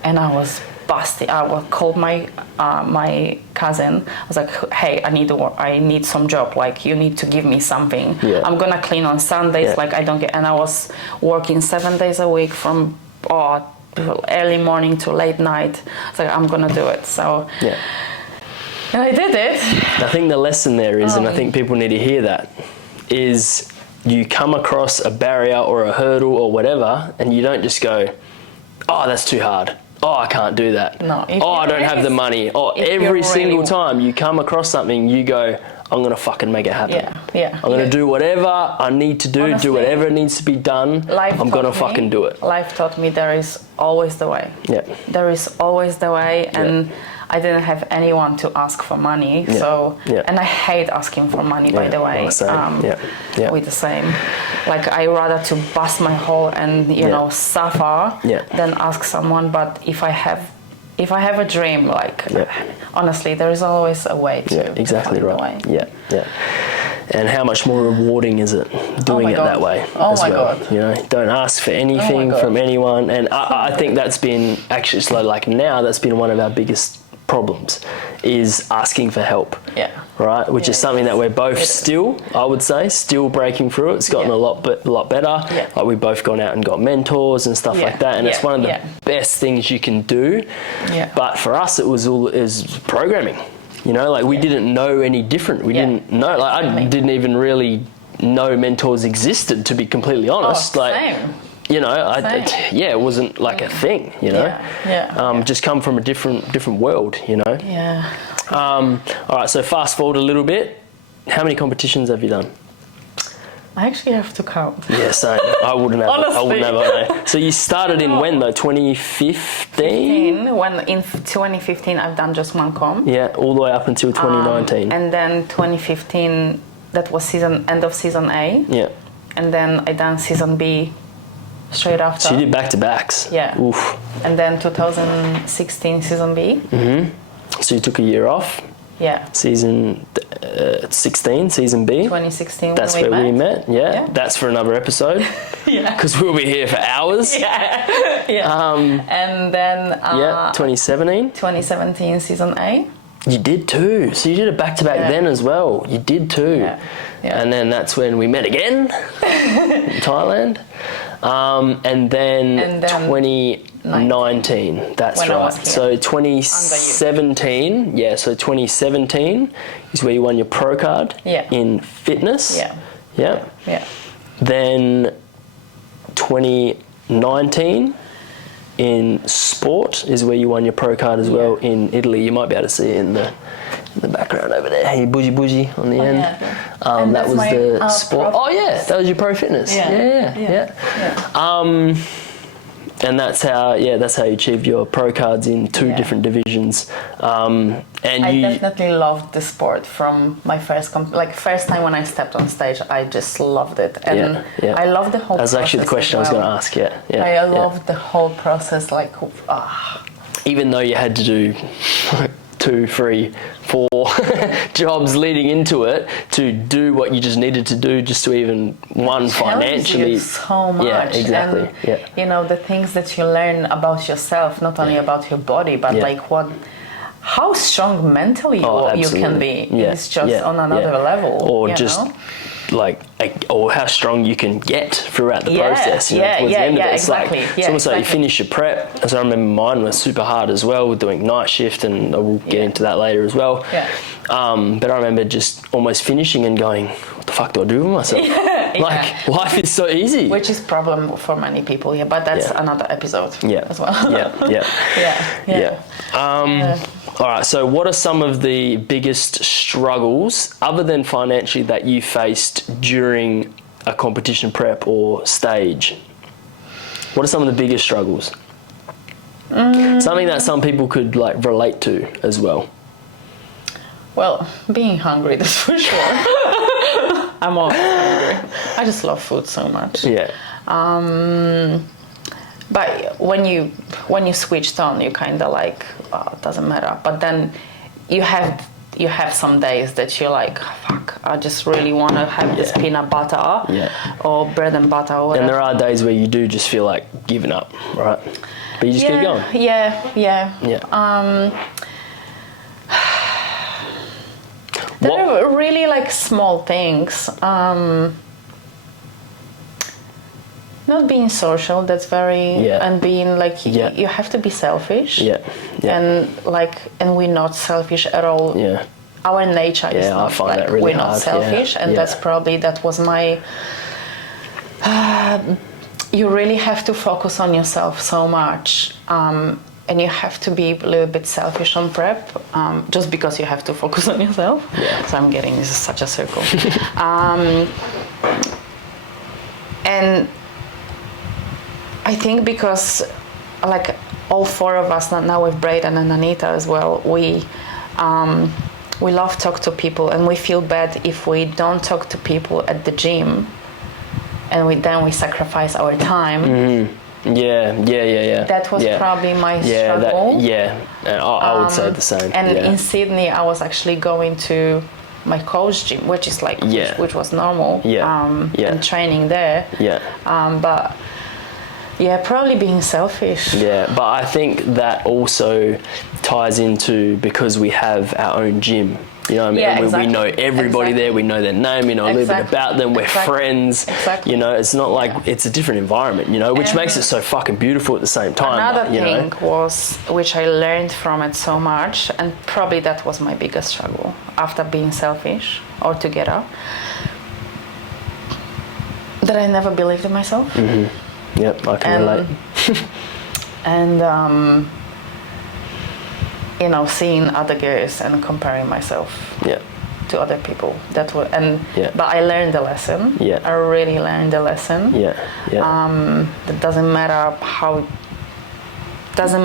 And I was busted. I called my my cousin. I was like, hey, I need some job. Like, you need to give me something. I'm gonna clean on Sundays. Like, I don't get. And I was working 7 days a week from early morning to late night. I was like, I'm gonna do it. So and I did it. I think the lesson there is, and I think people need to hear that, is you come across a barrier or a hurdle or whatever, and you don't just go, oh, that's too hard. Oh, I can't do that. No. I don't have the money. Every single time you come across something, you go, I'm going to fucking make it happen. I'm going to do whatever I need to do, honestly, do whatever needs to be done. I'm going to fucking do it. Life taught me there is always the way. There is always the way. And I didn't have anyone to ask for money. So, and I hate asking for money, by the way. With the same, like I rather to bust my hole and you know suffer than ask someone. But if I have a dream, like honestly, there is always a way to exactly find right. a way. And how much more rewarding is it doing it that way as well? You know, don't ask for anything from anyone. And I think that's been actually that's been one of our biggest problems, is asking for help. Right, which is something that we're both I would say, still breaking through. It's gotten a lot better. Like we've both gone out and got mentors and stuff like that, and it's one of the best things you can do. But for us, it was programming. You know, like we didn't know any different. We didn't know. Like I didn't even really know mentors existed, to be completely honest. Same. You know, it wasn't like a thing. You know, just come from a different world. You know. All right. So fast forward a little bit. How many competitions have you done? I actually have to count. Yeah, same. I wouldn't have. Honestly. I wouldn't have. So you started in when though? 2015. When in 2015 I've done just one comp. Yeah, all the way up until 2019. And then 2015, that was end of season A. Yeah. And then I done season B straight after. So you did back-to-backs. Yeah. Oof. And then 2016 season B. So you took a year off. Yeah. Season 16, season B. 2016. That's where we met. Yeah. That's for another episode. Because we'll be here for hours. And then 2017. 2017 season A. You did too. So you did a back-to-back then as well. You did too. Yeah. And then that's when we met again in Thailand. And then 2019. That's when right. So 2017. Yeah. So 2017 is where you won your pro card in fitness. Yeah. Then 2019 in sport is where you won your pro card as well in Italy. You might be able to see it in the background over there. Hey, bougie on the end. That was the sport. That was your pro fitness. Yeah. And that's how you achieved your pro cards in two different divisions. And I definitely loved the sport from my first first time when I stepped on stage. I just loved it, and I loved the whole. That's actually the question I was going to ask. I loved the whole process. Even though you had to do 2, 3, 4 jobs leading into it to do what you just needed to do just to even financially. You so much. Yeah, exactly. And, you know, the things that you learn about yourself, not only about your body, but how strong mentally you can be. It's just on another level. Or or how strong you can get throughout the process. Exactly. It's almost like you finish your prep. As I remember, mine was super hard as well, doing night shift, and I will get into that later as well. But I remember just almost finishing and going, what the fuck do I do with myself? Life is so easy. Which is problem for many people, but that's another episode as well. All right, so what are some of the biggest struggles, other than financially, that you faced during a competition prep or stage? What are some of the biggest struggles? Something that some people could relate to as well. Well, being hungry, that's for sure. I'm always hungry. I just love food so much. But when you switched on, you kind of it doesn't matter. But then you have some days that you're like, fuck, I just really want to have this peanut butter or bread and butter or whatever. And there are days where you do just feel like giving up, right? But you just keep going. There are really small things. Not being social, that's very, and being you have to be selfish. And we're not selfish at all. Our nature is not I find that really we're not hard. selfish, and that was my. You really have to focus on yourself so much, and you have to be a little bit selfish on prep, just because you have to focus on yourself. So I'm getting this is such a circle, and I think because all four of us, now with Braden and Anita as well, we love talk to people, and we feel bad if we don't talk to people at the gym, and we sacrifice our time. Yeah. That was probably my struggle. I would say the same. And in Sydney, I was actually going to my coach gym, which is like which was normal. And training there. But probably being selfish. But I think that also ties into because we have our own gym. You know what I mean? Exactly. We know everybody there. We know their name. We know a little bit about them. We're friends. You know, it's not like it's a different environment. You know, which makes it so fucking beautiful at the same time. Another thing was, which I learned from it so much, and probably that was my biggest struggle after being selfish altogether, that I never believed in myself. Yep, I can relate. And you know, seeing other girls and comparing myself to other people. But I learned the lesson. I really learned the lesson. That doesn't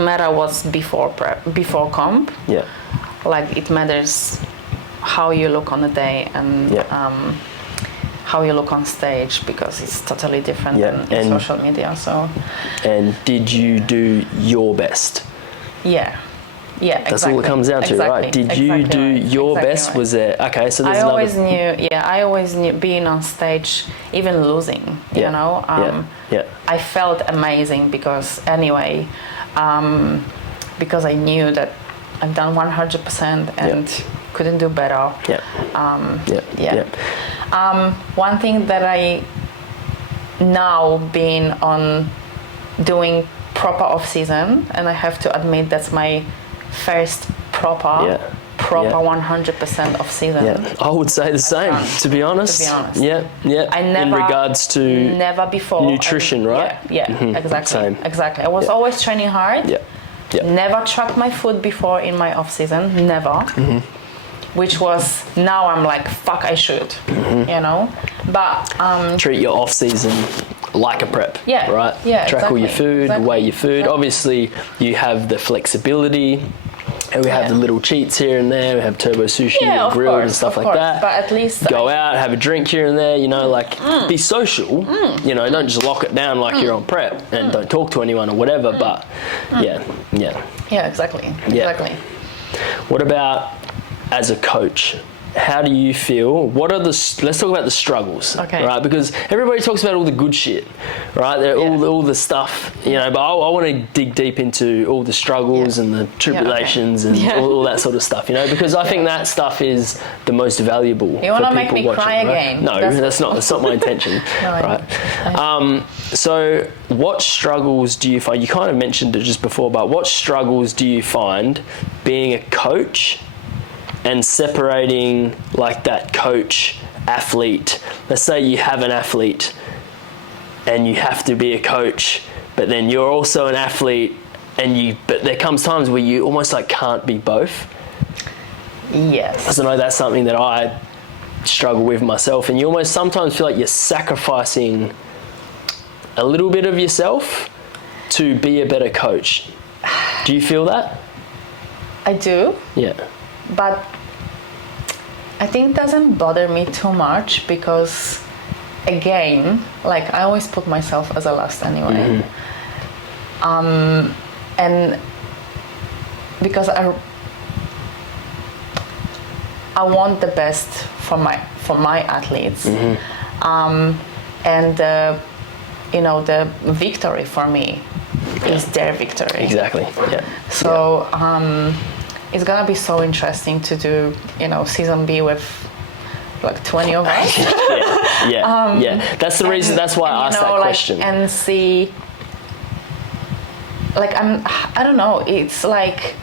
matter what's before comp. Like, it matters how you look on the day and how you look on stage, because it's totally different than in social media. So. And did you do your best? That's all it comes down to, right? Did you do your best? Was there so? There's I always knew being on stage, even losing. You know, I felt amazing because because I knew that I've done 100% and couldn't do better. One thing that I now been on doing proper off season, and I have to admit that's my first proper 100% off season. I would say the same, to be honest. I never, in regards to never before nutrition, right? Exactly. Same. Exactly. I was always training hard. Never tracked my food before in my off season. Never. Which was, now I'm like, fuck, I should. You know, but treat your off season like a prep, right? Track all your food, weigh your food. Obviously, you have the flexibility, and we have the little cheats here and there. We have turbo sushi and grilled and stuff like that. But at least go out, have a drink here and there. You know, like be social. You know, don't just lock it down like you're on prep and don't talk to anyone or whatever. But exactly. What about as a coach? How do you feel? What are let's talk about the struggles, right? Because everybody talks about all the good shit, right? All the stuff, you know, but I want to dig deep into all the struggles and the tribulations and all that sort of stuff, you know, because I think that stuff is the most valuable. You want to make me watching, cry right? again? No, that's not my intention, right? So what struggles do you find? You kind of mentioned it just before, but what struggles do you find being a coach and separating like that coach athlete? Let's say you have an athlete and you have to be a coach, but then you're also an athlete, but there comes times where you almost like can't be both. Yes. I know that's something that I struggle with myself, and you almost sometimes feel like you're sacrificing a little bit of yourself to be a better coach. Do you feel that? I do. But I think it doesn't bother me too much because, again, like, I always put myself as a last anyway. And because I want the best for my athletes. And you know, the victory for me is their victory. Exactly. So it's gonna be so interesting to do, you know, season B with like 20 of us. That's the reason. That's why I asked that question. And see, like, I don't know. It's like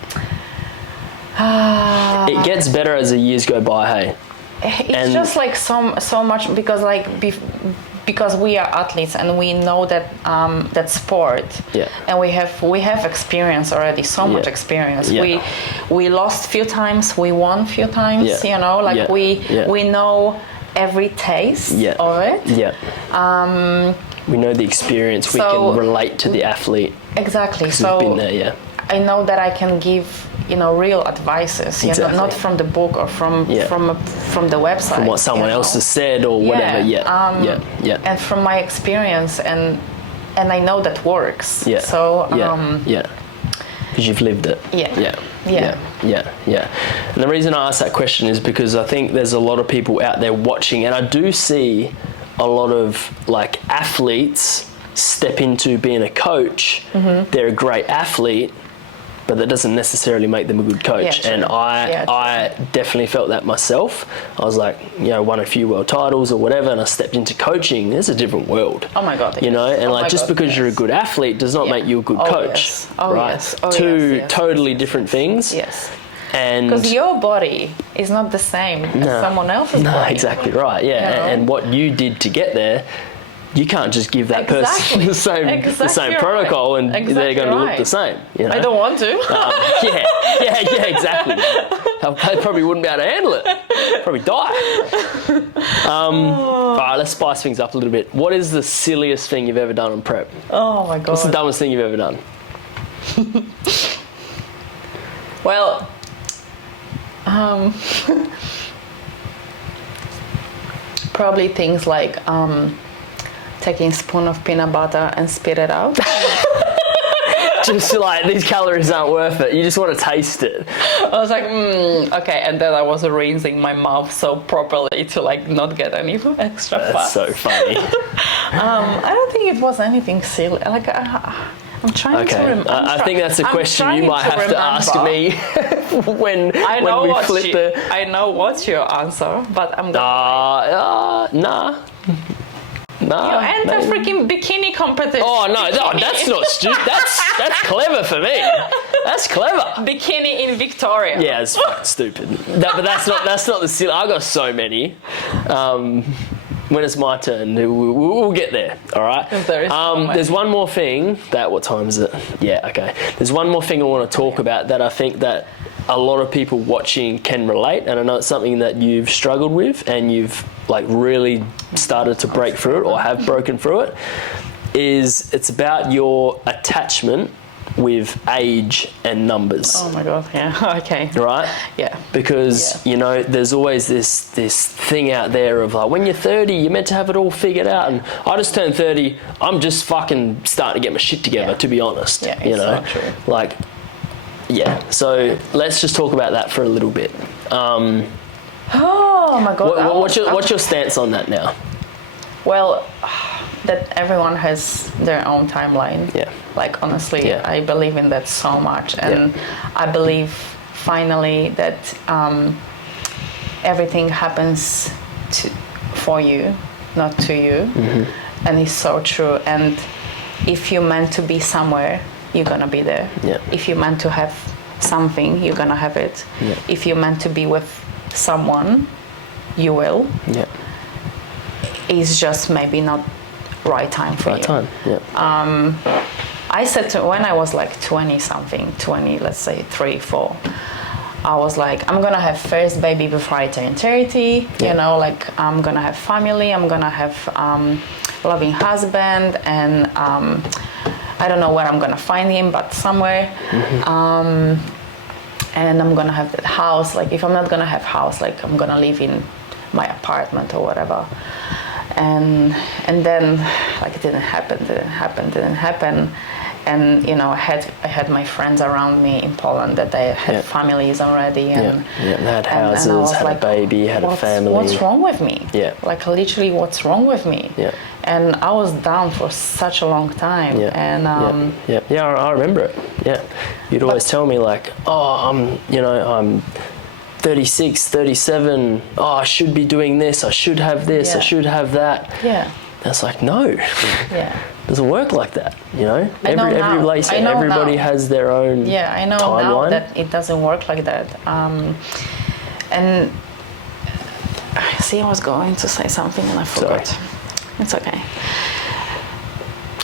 it gets better as the years go by. Hey, it's just like so much because like. Because we are athletes and we know that that sport, and we have experience already, so much experience. We lost few times, we won few times. You know, like we know every taste of it. We know the experience. We So- can relate to the athlete. Exactly. 'Cause So we've been there, yeah. I know that I can give, real advices, Exactly. not from the book or from Yeah. from the website. From what someone else has said or whatever. Yeah. And from my experience, and I know that works. Yeah. So Because you've lived it. Yeah. And the reason I ask that question is because I think there's a lot of people out there watching, and I do see a lot of like athletes step into being a coach. Mm-hmm. They're a great athlete, but that doesn't necessarily make them a good coach. Yeah, and true. I definitely felt that myself. I was like, won a few world titles or whatever, and I stepped into coaching. There's a different world. Oh my God. And Oh like my just God, because you're a yes. good athlete does not make you a good coach. Yes. Oh, right? yes. Oh, Two yes. totally different things. Yes. And Because your body is not the same as someone else's body. exactly right. Yeah. And what you did to get there, you can't just give that person the same protocol and they're going to look the same. I don't want to. Exactly. They probably wouldn't be able to handle it. Probably die. All right, let's spice things up a little bit. What is the silliest thing you've ever done on prep? Oh my God. What's the dumbest thing you've ever done? Well, probably things like taking a spoon of peanut butter and spit it out. Just like, these calories aren't worth it. You just want to taste it. I was like, okay, and then I was rinsing my mouth so properly to like not get any extra fat. That's so funny. I don't think it was anything silly. Like I'm trying to remember. I think that's a question you might have to ask me when we flip the... I know what's your answer, but I'm gonna... Nah. enter freaking bikini competition. Oh no, that's not stupid. That's clever for me. That's clever. Bikini in Victoria. Yeah, it's fucking stupid. But that's not the silly. I got so many. When it's my turn, we'll get there. All right. There's one more thing that. What time is it? Yeah. Okay. There's one more thing I want to talk about that I think that a lot of people watching can relate, and I know it's something that you've struggled with and you've like really started to break through it or have broken through it. It's about your attachment with age and numbers. Oh my God, yeah, okay. Right? Yeah. Because, there's always this thing out there of like, when you're 30, you're meant to have it all figured out. And I just turned 30, I'm just fucking starting to get my shit together, to be honest. Yeah, it's so true. Like, yeah. So let's just talk about that for a little bit. Oh my God. What's your stance on that now? Well, that everyone has their own timeline. Yeah. Like, honestly, I believe in that so much. And I believe, finally, that everything happens for you, not to you. Mm-hmm. And it's so true. And if you're meant to be somewhere, you're going to be there. Yeah. If you're meant to have something, you're going to have it. Yeah. If you're meant to be with someone, you will. Yeah. It's just maybe not right time for you. Right time, yeah. I said when I was like 20, let's say 3, 4, I was like, I'm gonna have first baby before I turn 30, like I'm gonna have family, I'm gonna have loving husband, and I don't know where I'm gonna find him, but somewhere. Mm-hmm. And I'm gonna have that house. Like, if I'm not gonna have house, like I'm gonna live in my apartment or whatever. And then, like, it didn't happen. And I had my friends around me in Poland that they had families already, and they had houses, and had a baby, had a family. What's wrong with me? Yeah. Like, literally, what's wrong with me? Yeah. And I was down for such a long time. Yeah. And I remember it. Yeah. You'd always tell me like, I'm 36, 37, I should be doing this, I should have this, I should have that. Yeah. And it's like, no. Yeah. Doesn't work like that, Everybody now. Has their own I know timeline. now that it doesn't work like that. And I was going to say something and I forgot. Sorry. It's okay.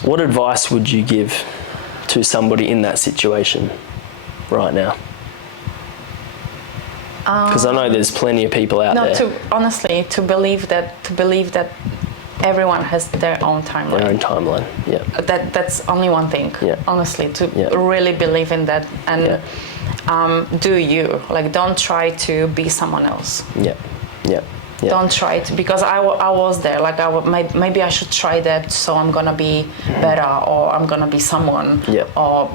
What advice would you give to somebody in that situation right now? Because I know there's plenty of people out there. To believe that everyone has their own timeline. Their own timeline. Yeah. That's only one thing. Yeah. Honestly, to Yeah. really believe in that and Yeah. do you. Like, don't try to be someone else. Yeah. Yeah. Yeah. Don't try it, because I was there. Like, maybe I should try that, so I'm gonna be better, or I'm gonna be someone. Yeah. Or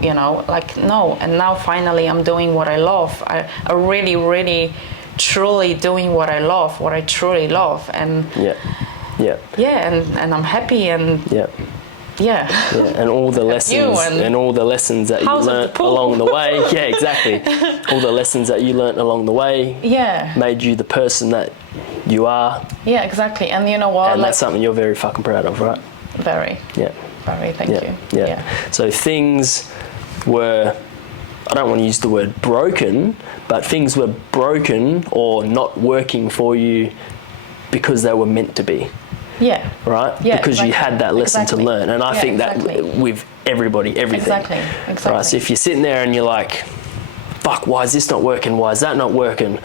like, no. And now finally I'm doing what I love. I really, really, truly doing what I love, what I truly love, and and I'm happy, and and all the lessons and all the lessons that you learnt along the way. Yeah, exactly. All the lessons that you learnt along the way. Yeah. Made you the person that you are. Yeah, exactly. And you know what? And that's something you're very fucking proud of, right? Very. Yeah. Very. Thank you. Yeah. So things were, I don't want to use the word broken, but things were broken or not working for you because they were meant to be. Yeah. Right? Yeah, because you had that lesson to learn. And I think that with everybody, everything. Exactly. Right? So if you're sitting there and you're like, fuck, why is this not working? Why is that not working?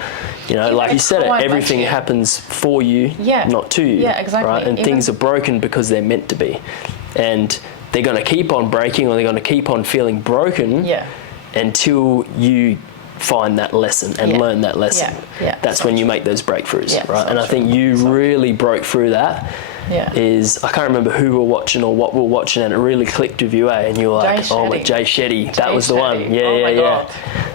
You know, like you said, everything happens for you, not to you. Yeah, exactly. Right? And things are broken because they're meant to be. And they're going to keep on breaking, or they're going to keep on feeling broken until you find that lesson and learn that lesson. That's when you make those breakthroughs, right? And I think you really broke through that. I can't remember who we were watching or what we were watching, and it really clicked with you, and you were like, Jay Shetty, that was the one. Yeah.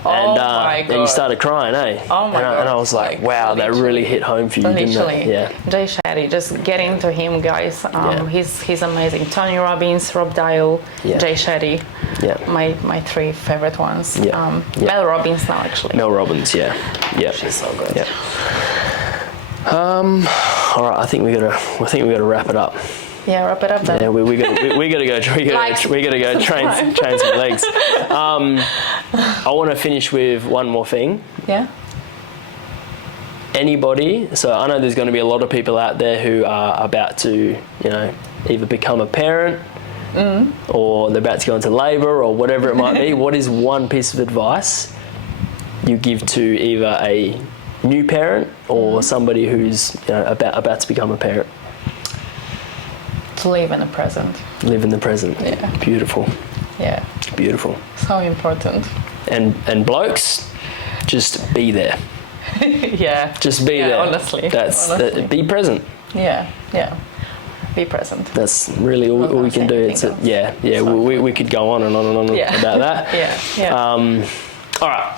And you started crying, eh? Oh my God. And I was like, wow, that really hit home for you, didn't it? Yeah. Jay Shetty, just get into him, guys. He's amazing. Tony Robbins, Rob Dial, Jay Shetty. Yeah. My three favorite ones. Mel Robbins now, actually. Mel Robbins, yeah. She's so good. Yeah. All right, I think we gotta wrap it up. Yeah, wrap it up then. Yeah, we gotta go train some legs. I want to finish with one more thing. Yeah. Anybody? So I know there's going to be a lot of people out there who are about to, either become a parent, or they're about to go into labour, or whatever it might be. What is one piece of advice you give to either a new parent or somebody who's about to become a parent? To live in the present. Live in the present. Yeah. Beautiful. Yeah. Beautiful. So important. And blokes, just be there. Yeah. Just be there. Honestly. Be present. Yeah. Be present. That's really all we can do. We could go on and on and on about that. Yeah. All right.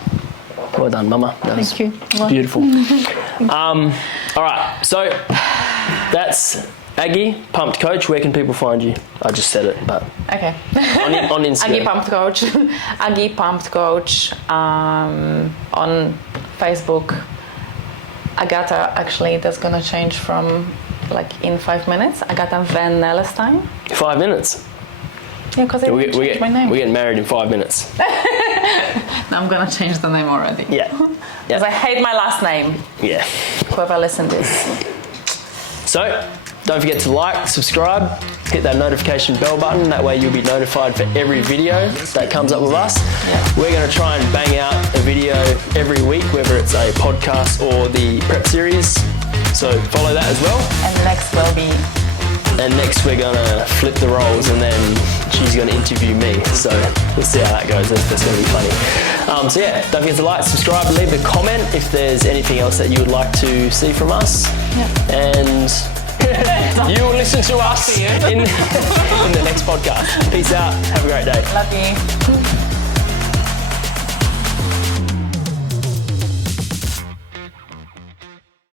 Well done, Mama. Thank you. Beautiful. All right. So that's Aggie, Pumped Coach. Where can people find you? I just said it, but okay. on Instagram. Aggie Pumped Coach. Aggie Pumped Coach on Facebook. Agata, actually, that's gonna change from in 5 minutes. Agata Van Nellestein. 5 minutes. Yeah, because I changed my name. We're getting married in 5 minutes. No, I'm gonna change the name already. Yeah. Because I hate my last name. Yeah. Whoever listened to this. So, don't forget to like, subscribe, hit that notification bell button. That way you'll be notified for every video that comes up with us. Yeah. We're going to try and bang out a video every week, whether it's a podcast or the prep series. So follow that as well. And next we're going to flip the roles, and then she's going to interview me. So we'll see how that goes. That's going to be funny. Don't forget to like, subscribe, leave a comment if there's anything else that you would like to see from us. Yeah. And you will listen to us in the next podcast. Peace out. Have a great day. Love you.